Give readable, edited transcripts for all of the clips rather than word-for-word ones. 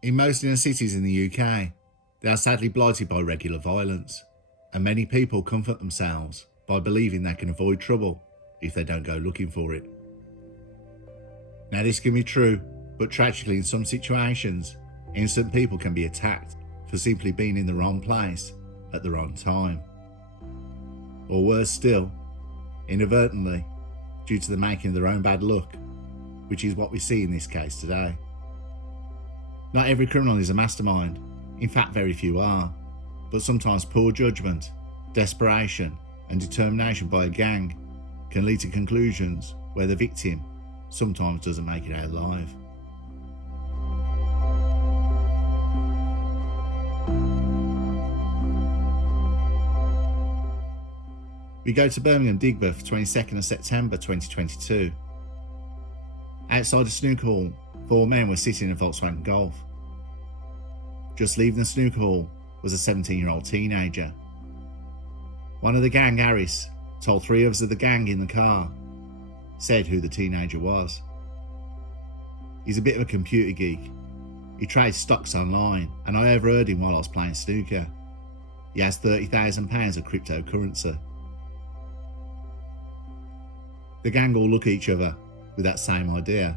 In most inner cities in the UK, they are sadly blighted by regular violence, and many people comfort themselves by believing they can avoid trouble if they don't go looking for it. Now, this can be true, but tragically in some situations, innocent people can be attacked for simply being in the wrong place at the wrong time. Or worse still, inadvertently, due to the making of their own bad luck, which is what we see in this case today. Not every criminal is a mastermind, in fact very few are, but sometimes poor judgment, desperation and determination by a gang can lead to conclusions where the victim sometimes doesn't make it out alive. We go to Birmingham Digbeth, 22nd of September 2022. Outside the snooker hall, 4 men were sitting in a Volkswagen Golf. Just leaving the snooker hall was a 17-year-old teenager. One of the gang, Harris, told 3 others of the gang in the car, said who the teenager was. He's a bit of a computer geek. He trades stocks online, and I overheard him while I was playing snooker. He has £30,000 of cryptocurrency. The gang all look at each other with that same idea.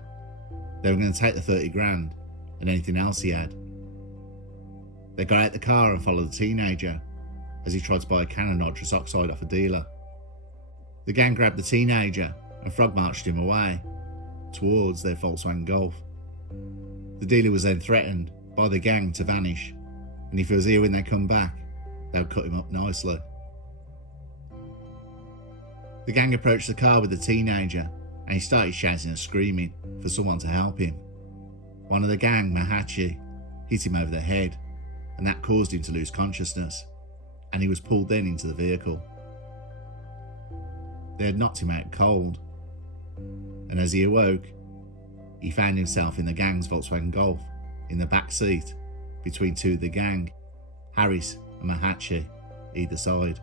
They were going to take the 30 grand and anything else he had. They got out the car and followed the teenager as he tried to buy a can of nitrous oxide off a dealer. The gang grabbed the teenager and frog marched him away towards their Volkswagen Golf. The dealer was then threatened by the gang to vanish, and if he was here when they come back, they would cut him up nicely. The gang approached the car with the teenager and he started shouting and screaming for someone to help him. One of the gang, Mahachi, hit him over the head, and that caused him to lose consciousness, and he was pulled then into the vehicle. They had knocked him out cold, and as he awoke, he found himself in the gang's Volkswagen Golf in the back seat between 2 of the gang, Harris and Mahachi, either side.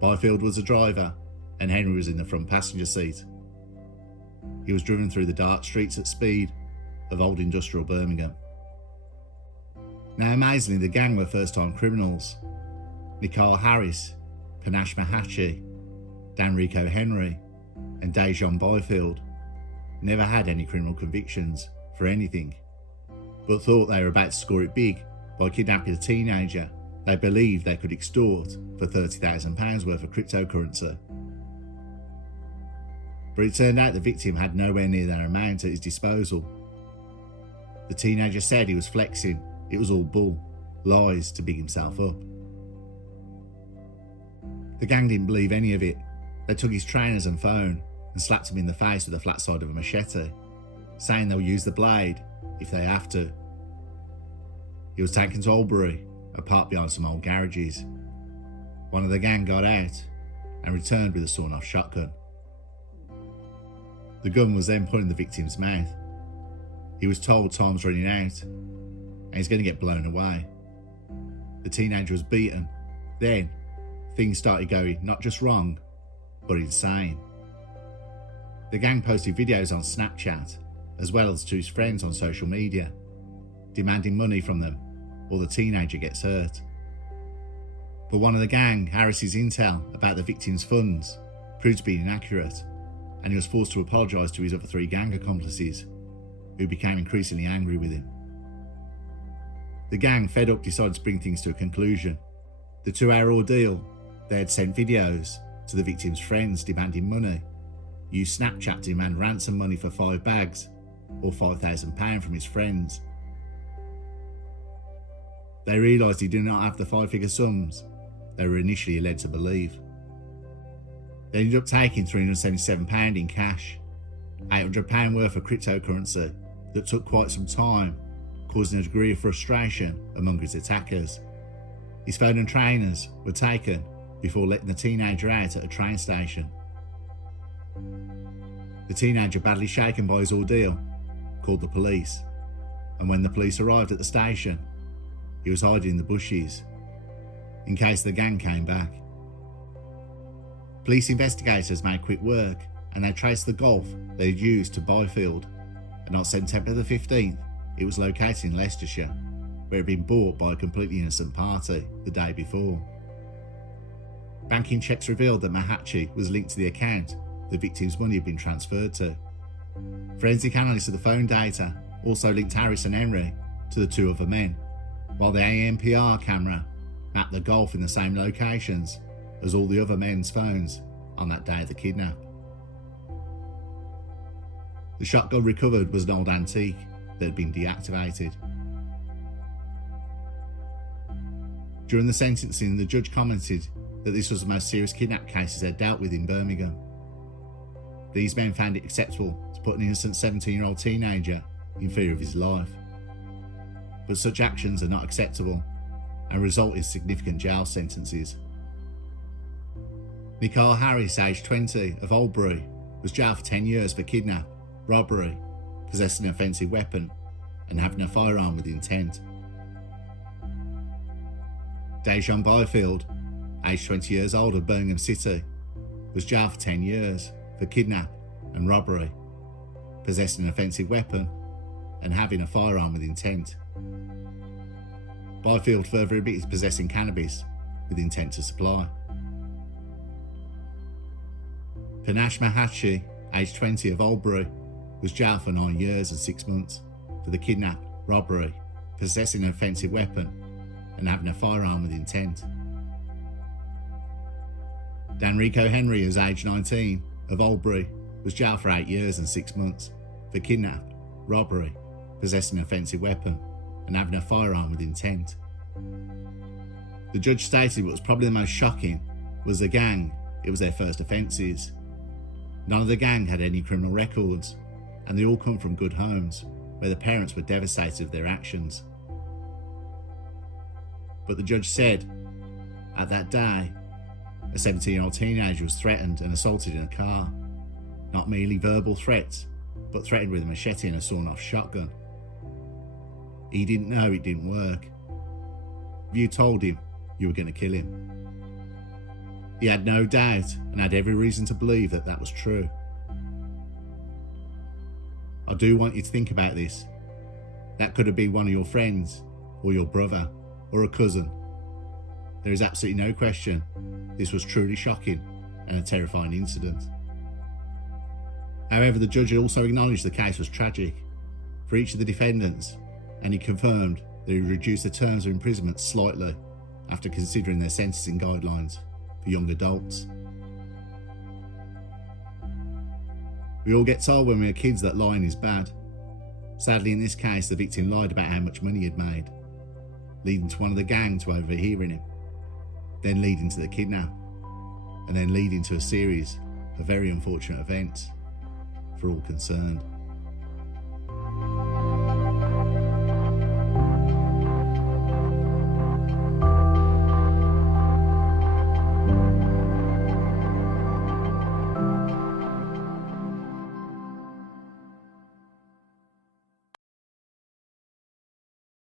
Byfield was the driver and Henry was in the front passenger seat. He was driven through the dark streets at speed of old industrial Birmingham. Now amazingly, the gang were first-time criminals. Nicole Harris, Panache Mahachi, Danrico Henry and Dejan Byfield never had any criminal convictions for anything, but thought they were about to score it big by kidnapping a teenager they believed they could extort for £30,000 worth of cryptocurrency. But it turned out the victim had nowhere near that amount at his disposal. The teenager said he was flexing, it was all bull, lies to big himself up. The gang didn't believe any of it. They took his trainers and phone and slapped him in the face with the flat side of a machete, saying they'll use the blade if they have to. He was taken to Robbery, a park behind some old garages. One of the gang got out and returned with a sawn-off shotgun. The gun was then put in the victim's mouth. He was told time's running out and he's going to get blown away. The teenager was beaten. Then, things started going not just wrong, but insane. The gang posted videos on Snapchat, as well as to his friends on social media, demanding money from them or the teenager gets hurt. But one of the gang, Harris's intel about the victim's funds, proved to be inaccurate, and he was forced to apologise to his other 3 gang accomplices, who became increasingly angry with him. The gang, fed up, decided to bring things to a conclusion. The 2-hour ordeal, they had sent videos to the victim's friends demanding money, used Snapchat to demand ransom money for 5 bags or £5,000 from his friends. They realised he did not have the 5-figure sums they were initially led to believe. They ended up taking £377 in cash, £800 worth of cryptocurrency that took quite some time, causing a degree of frustration among his attackers. His phone and trainers were taken before letting the teenager out at a train station. The teenager, badly shaken by his ordeal, called the police, and when the police arrived at the station, he was hiding in the bushes, in case the gang came back. Police investigators made quick work, and they traced the Golf they had used to Byfield, and on September the 15th, it was located in Leicestershire, where it had been bought by a completely innocent party the day before. Banking checks revealed that Mahatchi was linked to the account the victim's money had been transferred to. Forensic analysts of the phone data also linked Harris and Henry to the two other men, while the ANPR camera mapped the golf in the same locations as all the other men's phones on that day of the kidnap. The shotgun recovered was an old antique that had been deactivated. During the sentencing, the judge commented that this was the most serious kidnap cases they'd dealt with in Birmingham. These men found it acceptable to put an innocent 17-year-old teenager in fear of his life. But such actions are not acceptable and result in significant jail sentences. Nicole Harris, aged 20, of Oldbury, was jailed for 10 years for kidnap, robbery, possessing an offensive weapon, and having a firearm with intent. Dejan Byfield, aged 20 years old, of Birmingham City, was jailed for 10 years for kidnap and robbery, possessing an offensive weapon, and having a firearm with intent. Byfield further admitted possessing cannabis with intent to supply. Panache Mahatchi, aged 20, of Oldbury, was jailed for 9 years and 6 months for the kidnap, robbery, possessing an offensive weapon, and having a firearm with intent. Danrico Henry, who was aged 19, of Oldbury, was jailed for 8 years and 6 months for kidnap, robbery, possessing an offensive weapon, and having a firearm with intent. The judge stated what was probably the most shocking was the gang, it was their first offences. None of the gang had any criminal records, and they all come from good homes where the parents were devastated of their actions. But the judge said, at that day, a 17-year-old teenager was threatened and assaulted in a car. Not merely verbal threats, but threatened with a machete and a sawn-off shotgun. He didn't know it didn't work. You told him you were going to kill him. He had no doubt and had every reason to believe that that was true. I do want you to think about this. That could have been one of your friends, or your brother, or a cousin. There is absolutely no question this was truly shocking and a terrifying incident. However, the judge also acknowledged the case was tragic for each of the defendants, and he confirmed that he reduced the terms of imprisonment slightly after considering their sentencing guidelines for young adults. We all get told when we are kids that lying is bad. Sadly, in this case, the victim lied about how much money he had made, leading to one of the gang to overhearing him, then leading to the kidnap, and then leading to a series of very unfortunate events for all concerned.